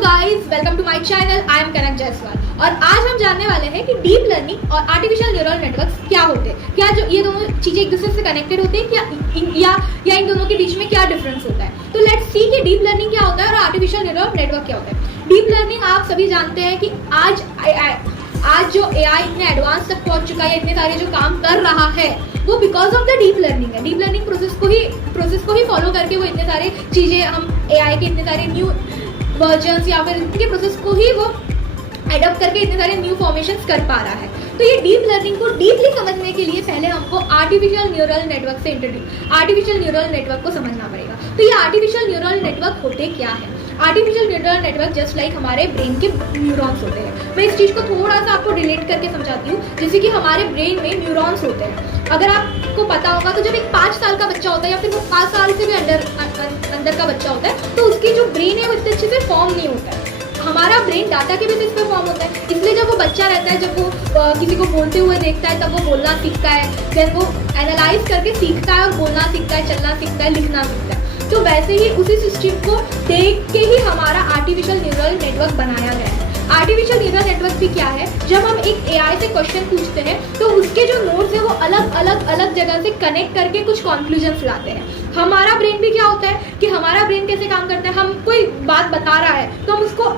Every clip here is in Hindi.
Guys welcome to my channel. I am Kanak Jaiswal और आज हम जानने वाले हैं कि डीप लर्निंग और आर्टिफिशियल न्यूरल नेटवर्क्स क्या होते हैं। क्या जो ये दोनों चीजें एक दूसरे से कनेक्टेड होते हैं या इन दोनों के बीच में क्या डिफरेंस होता है। तो लेट्स सी कि डीप लर्निंग क्या होता है और आर्टिफिशियल न्यूरल नेटवर्क क्या होता है। डीप लर्निंग आप सभी जानते हैं कि आज जो एआई इतने एडवांस तक पहुंच चुका है, इतने सारे जो काम कर रहा है वो because of the deep learning है। डीप लर्निंग प्रोसेस को ही फॉलो करके वो इतने सारे चीजें हम एआई के इतने सारे न्यू वर्जन्स या फिर इनके प्रोसेस को ही वो एडॉप्ट करके इतने सारे न्यू फॉर्मेशंस कर पा रहा है। तो ये डीप लर्निंग को डीपली समझने के लिए पहले हमको आर्टिफिशियल न्यूरल नेटवर्क को समझना पड़ेगा। तो ये आर्टिफिशियल न्यूरल नेटवर्क होते क्या है? Artificial neural network just like हमारे ब्रेन के न्यूरॉन्स होते हैं। मैं इस चीज़ को थोड़ा सा आपको रिलेट करके समझाती हूँ। जैसे कि हमारे ब्रेन में न्यूरॉन्स होते हैं। अगर आपको पता होगा तो जब एक 5 साल का बच्चा होता है या फिर वो 5 साल से भी अंदर का बच्चा होता है तो उसकी जो ब्रेन है वो इतने अच्छे से फॉर्म नहीं होता है। हमारा ब्रेन डाटा के बेसिस पे फॉर्म होता है। इसलिए जब वो बच्चा रहता है, जब वो किसी को बोलते हुए देखता है तब वो बोलना सीखता है, फिर वो एनालाइज करके सीखता है और बोलना सीखता है, चलना सीखता है, लिखना सीखता है। तो वैसे ही उसी सिस्टम को देख के ही हमारा आर्टिफिशियल न्यूरल नेटवर्क बनाया गया है। आर्टिफिशियल न्यूरल नेटवर्क भी क्या है? जब हम एक एआई से क्वेश्चन पूछते हैं तो उसके जो नोड्स है वो अलग जगह से कनेक्ट करके कुछ कॉन्क्लूजन लाते हैं। हमारा ब्रेन भी क्या होता है कि हमारा ब्रेन कैसे काम करता है? हम कोई बात बता रहा है तो हम उसको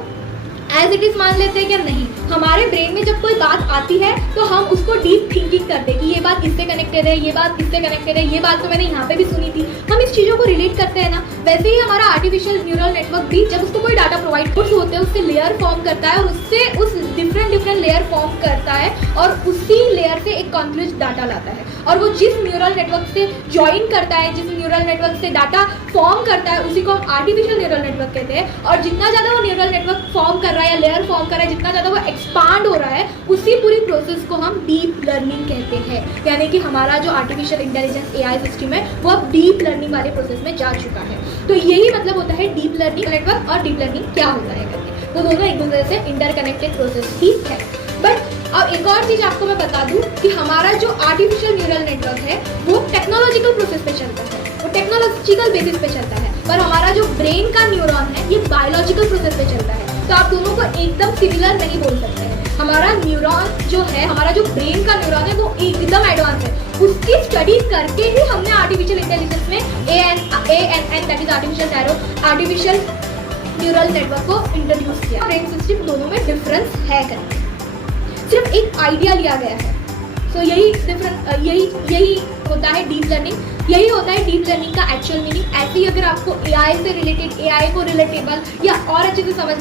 एज इट इज मान लेते हैं क्या? नहीं। हमारे ब्रेन में जब कोई बात आती है तो हम उसको डीप थिंकिंग करते हैं कि ये बात इससे कनेक्टेड है, ये बात इससे कनेक्टेड है, ये बात तो मैंने यहाँ पे भी सुनी थी। हम इस चीज़ों को रिलेट करते हैं ना। वैसे ही हमारा आर्टिफिशियल न्यूरल नेटवर्क भी जब उसको कोई डाटा प्रोवाइड होते हैं उससे लेयर फॉर्म करता है और उससे उस डिफरेंट लेयर फॉर्म करता है और उसी लेयर से एक कॉन्क्लूज डाटा लाता है। और वो जिस न्यूरल नेटवर्क से ज्वाइन करता है, जिस न्यूरल नेटवर्क से डाटा फॉर्म करता है, उसी को हम आर्टिफिशियल न्यूरल नेटवर्क कहते हैं। और जितना ज़्यादा वो न्यूरल नेटवर्क फॉर्म कर रहा है या लेयर फॉर्म कर रहा है, जितना ज़्यादा वो एक्सपांड हो रहा है, उसी पूरी प्रोसेस को हम डीप लर्निंग कहते हैं। यानी कि हमारा जो आर्टिफिशियल इंटेलिजेंस एआई सिस्टम है वो अब डीप लर्निंग वाले प्रोसेस में जा चुका है। तो यही मतलब होता है डीप लर्निंग नेटवर्क और डीप लर्निंग क्या होता है करके। वो दोनों एक दूसरे से इंटरकनेक्टेड प्रोसेस ही है। बट अब एक और चीज़ आपको मैं बता दूं कि हमारा जो आर्टिफिशियल न्यूरल नेटवर्क है वो टेक्नोलॉजिकल प्रोसेस पे चलता है, वो टेक्नोलॉजिकल बेसिस पे चलता है। पर हमारा जो ब्रेन का न्यूरॉन है ये बायोलॉजिकल प्रोसेस पे चलता है। तो आप दोनों को एकदम सिमिलर नहीं बोल सकते हैं। हमारा न्यूरॉन जो है, हमारा जो ब्रेन का न्यूरॉन है वो एकदम एडवांस है। उसकी स्टडी करके ही हमने आर्टिफिशियल इंटेलिजेंस में ANN that is artificial neural network को इंट्रोड्यूस किया। ब्रेन सिस्टम दोनों में डिफरेंस है करके सिर्फ एक आइडिया लिया गया है। सो यही होता है डीप लर्निंग। यही होता है डीप लर्निंग का एक्चुअल मीनिंग। ऐसे ही अगर आपको एआई से रिलेटेड, एआई को रिलेटेबल या और अच्छे से समझना